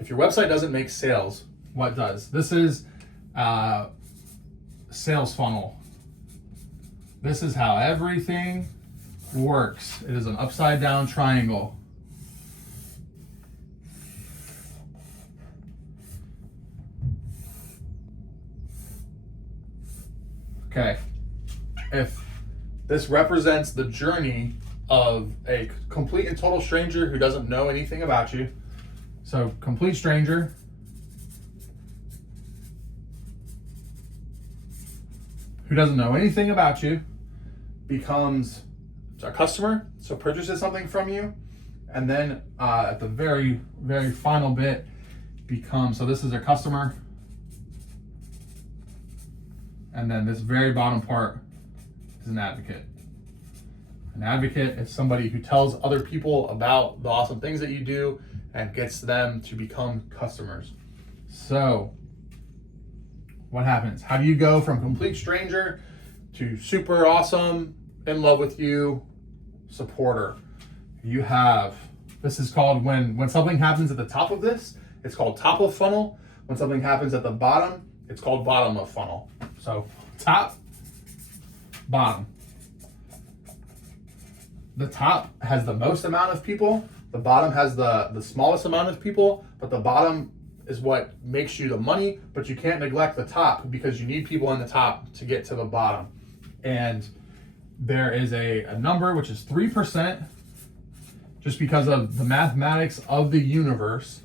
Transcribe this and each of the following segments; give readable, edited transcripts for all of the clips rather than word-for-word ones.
If your website doesn't make sales, what does? This is sales funnel. This is how everything works. It is an upside down triangle. Okay, if this represents the journey of a complete and total stranger who doesn't know anything about you, so complete stranger, who doesn't know anything about you, becomes a customer, so purchases something from you, and then at the very, very final bit becomes, so this is a customer, and then this very bottom part is an advocate. An advocate is somebody who tells other people about the awesome things that you do and gets them to become customers. So what happens? How do you go from complete stranger to super awesome, in love with you, supporter? You have, this is called, when something happens at the top of this, it's called top of funnel. When something happens at the bottom, it's called bottom of funnel. So top, bottom. The top has the most amount of people, the bottom has the smallest amount of people, but the bottom is what makes you the money, but you can't neglect the top because you need people on the top to get to the bottom. And there is a number which is 3%, just because of the mathematics of the universe.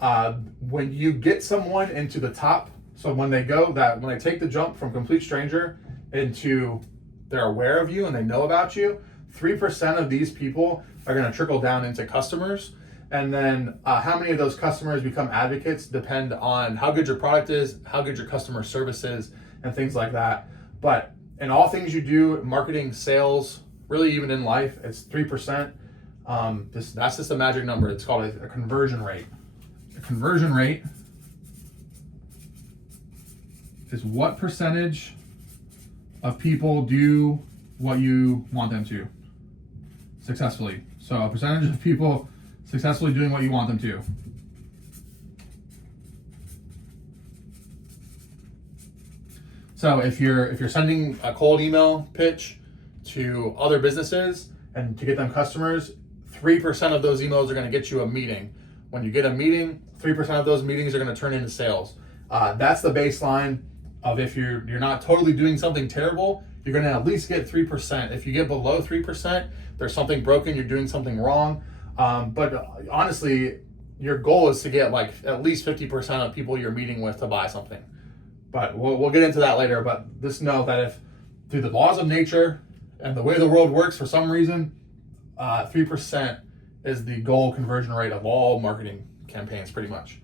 When you get someone into the top, so when they take the jump from complete stranger into they're aware of you and they know about you, 3% of these people are going to trickle down into customers. And then how many of those customers become advocates depend on how good your product is, how good your customer service is, and things like that. But in all things you do, marketing, sales, really even in life, it's 3%. That's just a magic number. It's called a conversion rate. A conversion rate is what percentage of people do what you want them to successfully. So a percentage of people successfully doing what you want them to. So if you're sending a cold email pitch to other businesses and to get them customers, 3% of those emails are going to get you a meeting. When you get a meeting, 3% of those meetings are going to turn into sales. That's the baseline of if you're not totally doing something terrible, you're going to at least get 3%. If you get below 3%, there's something broken, you're doing something wrong. But honestly, your goal is to get like at least 50% of people you're meeting with to buy something. But we'll get into that later. But just know that if through the laws of nature and the way the world works, for some reason, 3% is the goal conversion rate of all marketing campaigns, pretty much,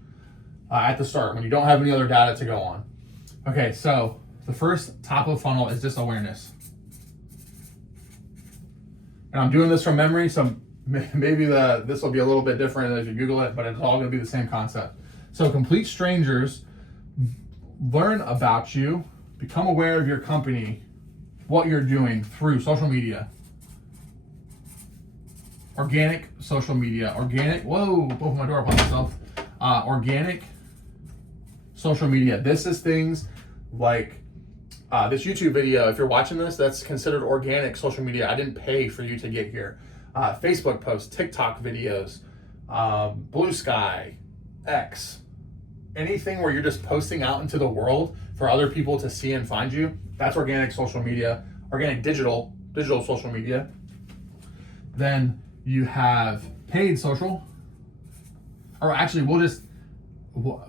at the start, when you don't have any other data to go on. Okay, so the first top of funnel is just awareness. And I'm doing this from memory, so maybe this will be a little bit different if you Google it, but it's all going to be the same concept. So complete strangers learn about you, become aware of your company, what you're doing through social media. Organic social media. Organic social media. This is things like this YouTube video. If you're watching this, that's considered organic social media. I didn't pay for you to get here. Facebook posts, TikTok videos, Blue Sky, X, anything where you're just posting out into the world for other people to see and find you, that's organic social media, organic digital social media. Then you have paid social, or actually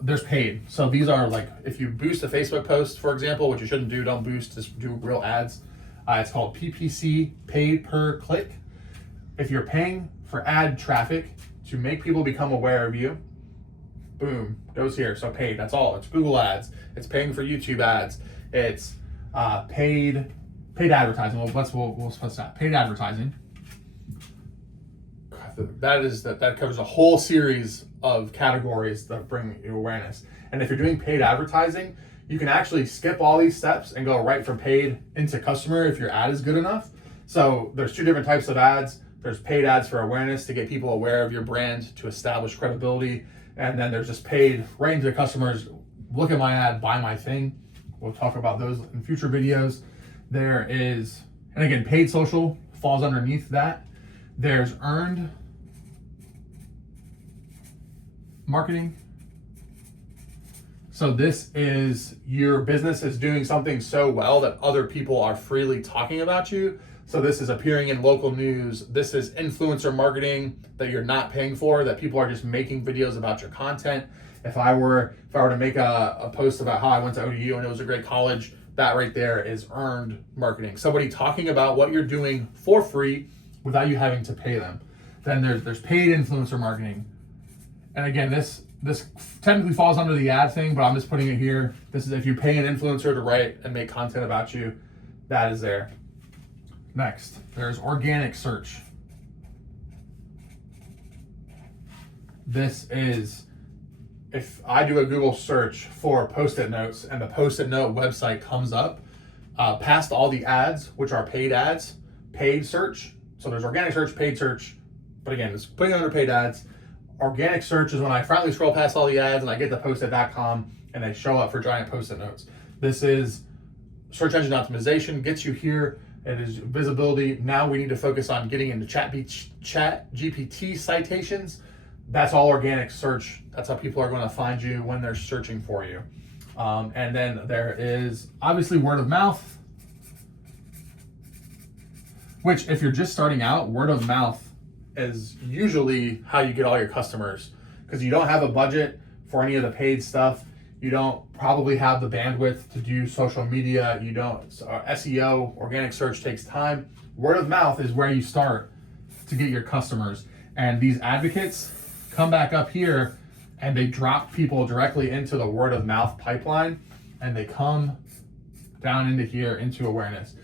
there's paid. So these are like, if you boost a Facebook post, for example, which you shouldn't do, don't boost, just do real ads. It's called PPC, paid per click. If you're paying for ad traffic to make people become aware of you, boom, goes here. So paid, that's all. It's Google ads. It's paying for YouTube ads. It's paid advertising. We'll split that. Paid advertising. That covers a whole series of categories that bring you awareness. And if you're doing paid advertising, you can actually skip all these steps and go right from paid into customer if your ad is good enough. So there's two different types of ads. There's paid ads for awareness, to get people aware of your brand, to establish credibility. And then there's just paid right into the customers. Look at my ad, buy my thing. We'll talk about those in future videos. There is, and again, paid social falls underneath that. There's earned marketing. So this is your business is doing something so well that other people are freely talking about you. So this is appearing in local news. This is influencer marketing that you're not paying for, that people are just making videos about your content. If I were to make a post about how I went to ODU and it was a great college, that right there is earned marketing. Somebody talking about what you're doing for free without you having to pay them. Then there's paid influencer marketing. And again, this technically falls under the ad thing, but I'm just putting it here. This is if you pay an influencer to write and make content about you, that is there. Next, there's organic search. This is if I do a Google search for Post-it notes and the Post-it note website comes up, past all the ads, which are paid ads, paid search. So there's organic search, paid search, but again, it's putting it under paid ads. Organic search is when I finally scroll past all the ads and I get to Post-it.com and they show up for giant Post-it notes. This is search engine optimization, gets you here. It is visibility. Now we need to focus on getting into chat GPT citations. That's all organic search. That's how people are going to find you when they're searching for you. And then there is obviously word of mouth, which if you're just starting out, word of mouth is usually how you get all your customers, because you don't have a budget for any of the paid stuff. You don't probably have the bandwidth to do social media. You don't. So SEO, organic search takes time. Word of mouth is where you start to get your customers. And these advocates come back up here and they drop people directly into the word of mouth pipeline and they come down into here into awareness.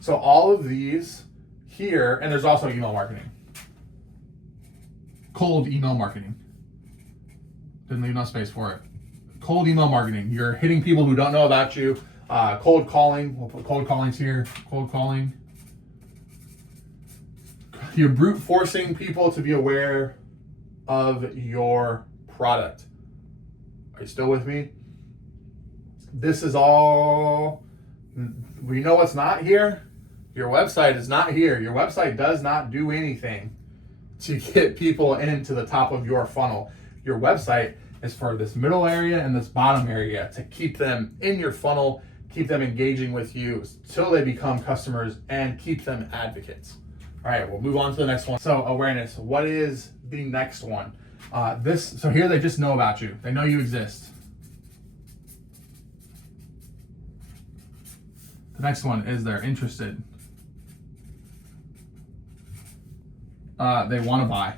So all of these here, and there's also email marketing. Cold email marketing. Didn't leave enough space for it. Cold email marketing. You're hitting people who don't know about you. Cold calling. We'll put cold callings here. Cold calling. You're brute forcing people to be aware of your product. Are you still with me? This is all, we know what's not here. Your website is not here. Your website does not do anything to get people into the top of your funnel. Your website is for this middle area and this bottom area to keep them in your funnel, keep them engaging with you till they become customers and keep them advocates. All right, we'll move on to the next one. So awareness, what is the next one? So here they just know about you. They know you exist. The next one is they're interested. They want to buy.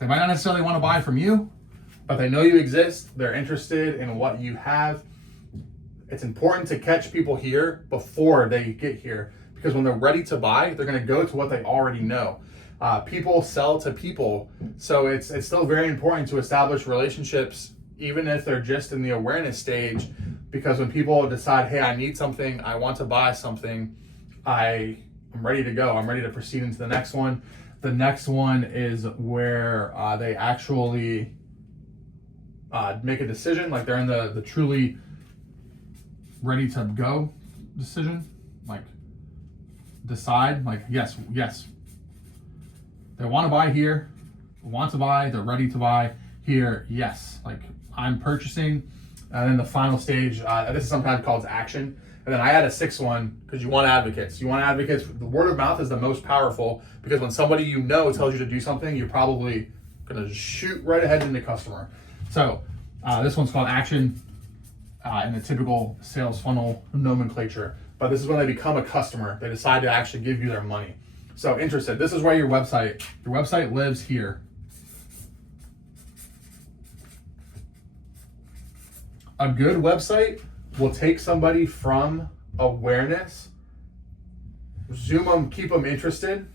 They might not necessarily want to buy from you, but they know you exist. They're interested in what you have. It's important to catch people here before they get here, because when they're ready to buy, they're going to go to what they already know. People sell to people, so it's still very important to establish relationships, even if they're just in the awareness stage, because when people decide, hey, I need something, I want to buy something, I'm ready to go. I'm ready to proceed into the next one. The next one is where they actually make a decision, like they're in the truly ready to go decision, like decide, like yes. They want to buy here, want to buy, they're ready to buy here, yes, like I'm purchasing. And then the final stage, this is sometimes called action. And then I add a sixth one because you want advocates. You want advocates. The word of mouth is the most powerful, because when somebody you know tells you to do something, you're probably going to shoot right ahead into customer. So this one's called action in the typical sales funnel nomenclature. But this is when they become a customer. They decide to actually give you their money. So interested. This is where your website lives here. A good website will take somebody from awareness, zoom them, keep them interested,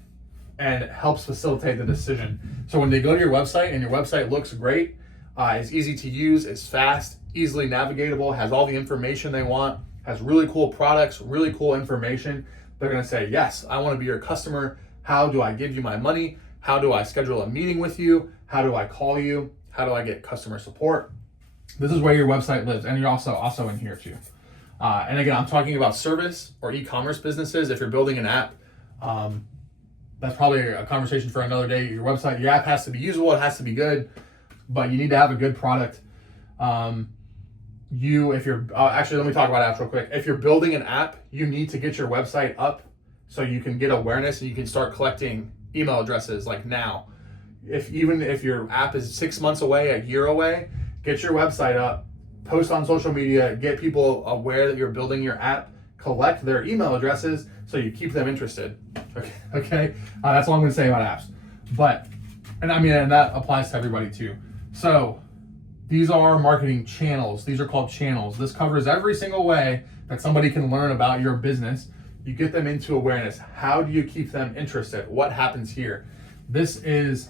and it helps facilitate the decision. So when they go to your website and your website looks great, it's easy to use, it's fast, easily navigatable, has all the information they want, has really cool products, really cool information, they're gonna say, yes, I wanna be your customer. How do I give you my money? How do I schedule a meeting with you? How do I call you? How do I get customer support? This is where your website lives, and you're also in here too. And again, I'm talking about service or e-commerce businesses. If you're building an app, that's probably a conversation for another day. Your website, your app has to be usable. It has to be good, but you need to have a good product. If you're actually, let me talk about apps real quick. If you're building an app, you need to get your website up so you can get awareness and you can start collecting email addresses like now. Even if your app is 6 months away, a year away, get your website up, post on social media, get people aware that you're building your app, collect their email addresses so you keep them interested. Okay. That's all I'm going to say about apps. And that applies to everybody too. So these are marketing channels. These are called channels. This covers every single way that somebody can learn about your business. You get them into awareness. How do you keep them interested? What happens here? This is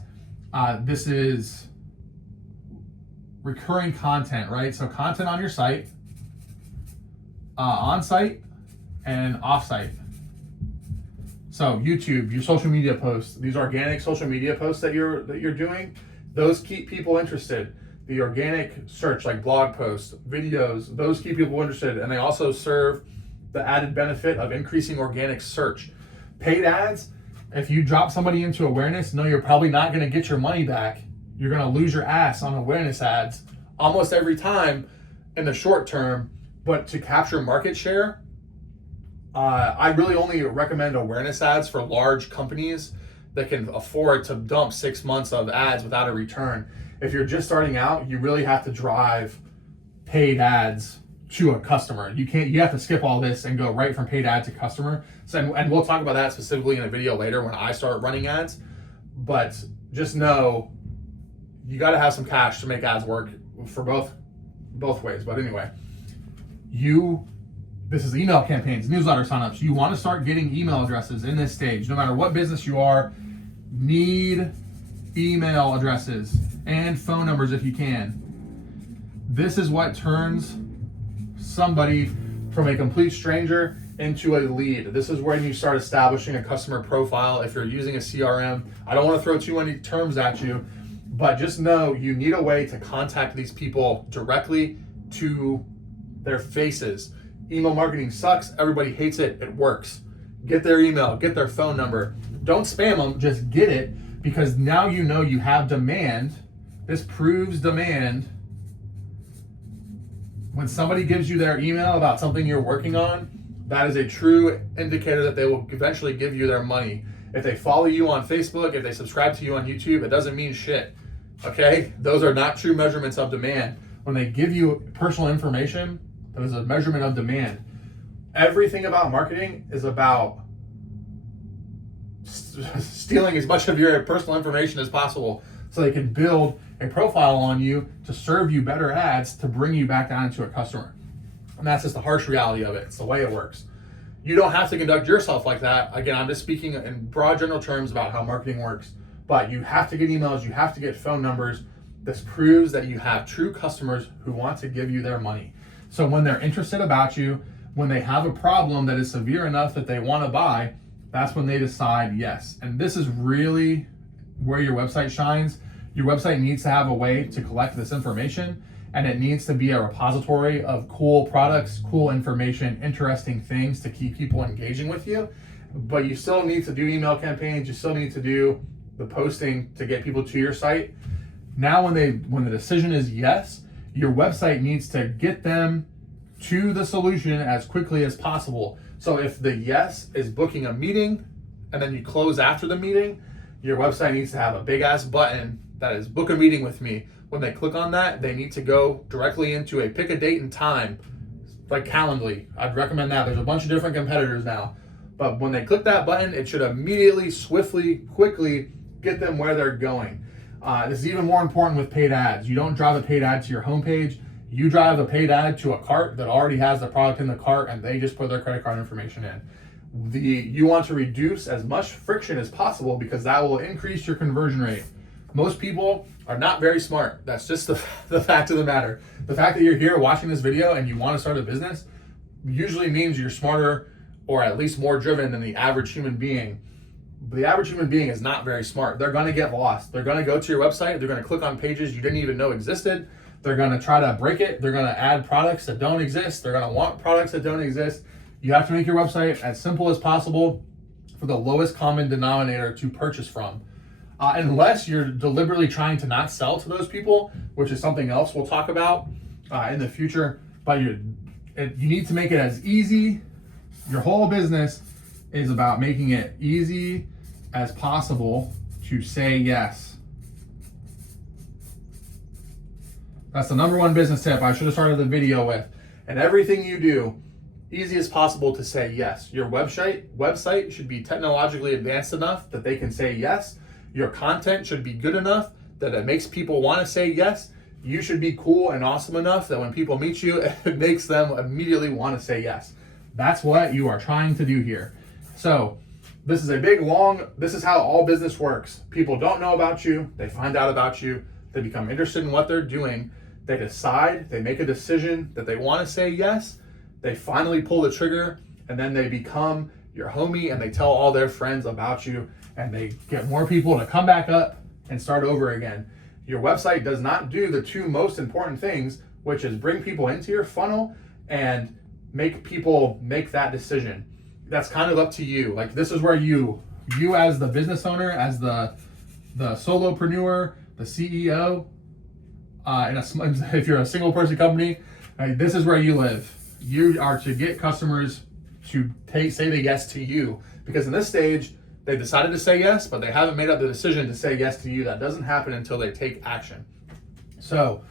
recurring content, right? So content on your site, on site and off site. So YouTube, your social media posts, these organic social media posts that you're doing, those keep people interested. The organic search, like blog posts, videos, those keep people interested, and they also serve the added benefit of increasing organic search. Paid ads, if you drop somebody into awareness, no, you're probably not going to get your money back. You're going to lose your ass on awareness ads almost every time in the short term. But to capture market share, I really only recommend awareness ads for large companies that can afford to dump 6 months of ads without a return. If you're just starting out, you really have to drive paid ads to a customer. You have to skip all this and go right from paid ad to customer. So, and we'll talk about that specifically in a video later when I start running ads. But just know you got to have some cash to make ads work for both ways. But anyway, this is email campaigns, newsletter signups. You want to start getting email addresses in this stage. No matter what business you are, need email addresses and phone numbers if you can. This is what turns somebody from a complete stranger into a lead. This is when you start establishing a customer profile. If you're using a CRM, I don't want to throw too many terms at you, but just know you need a way to contact these people directly to their faces. Email marketing sucks. Everybody hates it. It works. Get their email, get their phone number. Don't spam them, just get it, because now you know you have demand. This proves demand. When somebody gives you their email about something you're working on, that is a true indicator that they will eventually give you their money. If they follow you on Facebook, if they subscribe to you on YouTube, it doesn't mean shit. Okay? Those are not true measurements of demand. When they give you personal information, that is a measurement of demand. Everything about marketing is about stealing as much of your personal information as possible so they can build a profile on you to serve you better ads to bring you back down into a customer. And that's just the harsh reality of it. It's the way it works. You don't have to conduct yourself like that. Again, I'm just speaking in broad general terms about how marketing works, but you have to get emails, you have to get phone numbers. This proves that you have true customers who want to give you their money. So when they're interested about you, when they have a problem that is severe enough that they want to buy, that's when they decide yes. And this is really where your website shines. Your website needs to have a way to collect this information, and it needs to be a repository of cool products, cool information, interesting things to keep people engaging with you. But you still need to do email campaigns. You still need to do the posting to get people to your site. Now when the decision is yes, your website needs to get them to the solution as quickly as possible. So if the yes is booking a meeting and then you close after the meeting, your website needs to have a big ass button that is book a meeting with me. When they click on that, they need to go directly into a pick a date and time, like Calendly. I'd recommend that. There's a bunch of different competitors now. But when they click that button, it should immediately, swiftly, quickly get them where they're going. This is even more important with paid ads. You don't drive a paid ad to your homepage. You drive a paid ad to a cart that already has the product in the cart and they just put their credit card information in. You want to reduce as much friction as possible because that will increase your conversion rate. Most people are not very smart. That's just the fact of the matter. The fact that you're here watching this video and you want to start a business usually means you're smarter or at least more driven than the average human being. the average human being is not very smart. They're going to get lost. They're going to go to your website. They're going to click on pages you didn't even know existed. They're going to try to break it. They're going to add products that don't exist. They're going to want products that don't exist. You have to make your website as simple as possible for the lowest common denominator to purchase from. Unless you're deliberately trying to not sell to those people, which is something else we'll talk about in the future. But you need to make it as easy. Your whole business is about making it easy as possible to say yes. That's the number one business tip I should have started the video with. And everything you do, easy as possible to say yes. Your website should be technologically advanced enough that they can say yes. Your content should be good enough that it makes people want to say yes. You should be cool and awesome enough that when people meet you, it makes them immediately want to say yes. That's what you are trying to do here. So this is a big, this is how all business works. People don't know about you. They find out about you. They become interested in what they're doing. They decide, they make a decision that they want to say yes. They finally pull the trigger, and then they become your homie, and they tell all their friends about you, and they get more people to come back up and start over again. Your website does not do the two most important things, which is bring people into your funnel and make people make that decision. That's kind of up to you. Like, this is where you as the business owner, as the solopreneur, the CEO, if you're a single person company, this is where you live. You are to get customers to say the yes to you, because in this stage, they decided to say yes, but they haven't made up the decision to say yes to you. That doesn't happen until they take action. So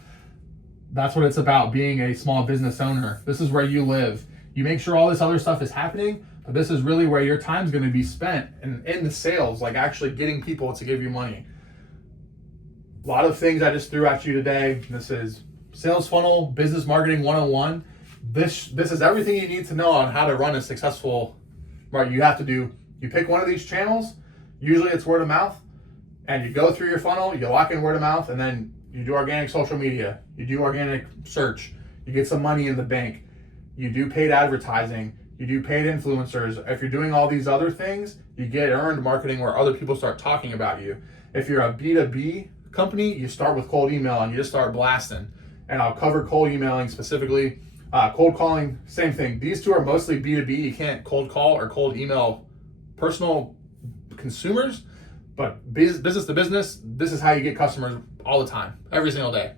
that's what it's about, being a small business owner. This is where you live. You make sure all this other stuff is happening, but this is really where your time's going to be spent in the sales, like actually getting people to give you money. A lot of things I just threw at you today. This is Sales Funnel Business Marketing 101. This is everything you need to know on how to run a successful, right? You pick one of these channels, usually it's word of mouth, and you go through your funnel, you lock in word of mouth, and then you do organic social media, you do organic search, you get some money in the bank, you do paid advertising, you do paid influencers. If you're doing all these other things, you get earned marketing where other people start talking about you. If you're a B2B company, you start with cold email and you just start blasting. And I'll cover cold emailing specifically. Cold calling, same thing. These two are mostly B2B. You can't cold call or cold email personal consumers, but business to business, this is how you get customers all the time, every single day.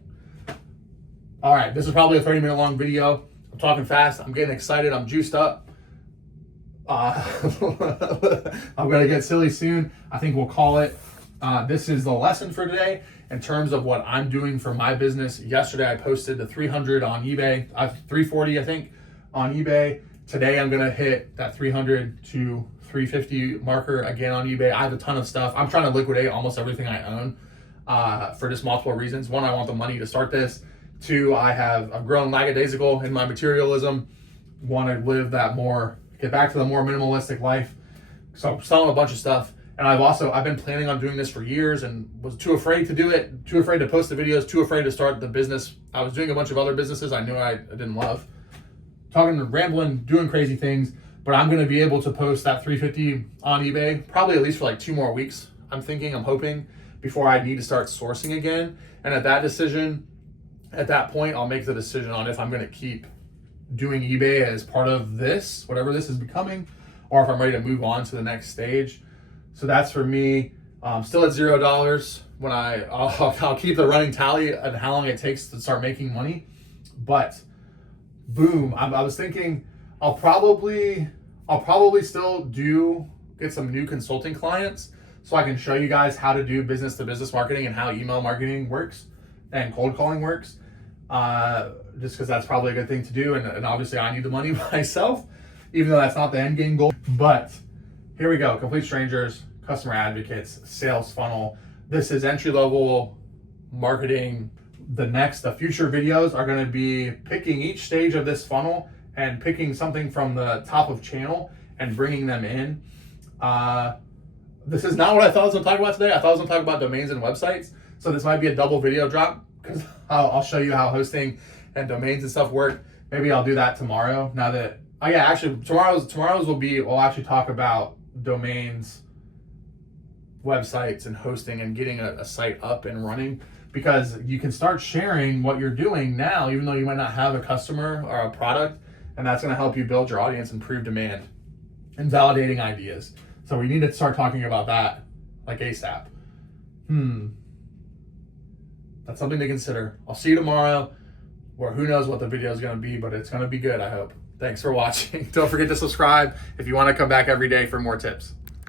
All right, this is probably a 30-minute long video. I'm talking fast. I'm getting excited. I'm juiced up. I'm going to get silly soon. I think we'll call it. This is the lesson for today in terms of what I'm doing for my business. Yesterday, I posted the 300 on eBay, 340, I think, on eBay. Today, I'm going to hit that 300 to 350 marker again on eBay. I have a ton of stuff. I'm trying to liquidate almost everything I own for just multiple reasons. One, I want the money to start this. Two, I've grown lackadaisical in my materialism. Want to live that more, get back to the more minimalistic life. So I'm selling a bunch of stuff. And I've been planning on doing this for years and was too afraid to do it, too afraid to post the videos, too afraid to start the business. I was doing a bunch of other businesses I knew I didn't love. Talking, rambling, doing crazy things, but I'm going to be able to post that 350 on eBay, probably at least for like 2 more weeks, I'm hoping, before I need to start sourcing again. And at that point, I'll make the decision on if I'm going to keep doing eBay as part of this, whatever this is becoming, or if I'm ready to move on to the next stage. So that's for me. Still at $0 when I'll keep the running tally on how long it takes to start making money. But boom, I was thinking I'll probably still get some new consulting clients so I can show you guys how to do business to business marketing and how email marketing works and cold calling works. Just because that's probably a good thing to do, and obviously I need the money myself, even though that's not the end game goal. But here we go. Complete strangers, customer advocates, sales funnel. This is entry-level marketing. The future videos are going to be picking each stage of this funnel and picking something from the top of channel and bringing them in. This is not what I thought I was going to talk about today. I thought I was going to talk about domains and websites. So this might be a double video drop because I'll show you how hosting and domains and stuff work. Maybe I'll do that tomorrow. Tomorrow's we'll actually talk about domains websites and hosting and getting a site up and running, because you can start sharing what you're doing now, even though you might not have a customer or a product, and that's going to help you build your audience and prove demand and validating ideas. So we need to start talking about that like ASAP. That's something to consider. I'll see you tomorrow, or who knows what the video is going to be, but it's going to be good, I hope. Thanks for watching. Don't forget to subscribe if you want to come back every day for more tips.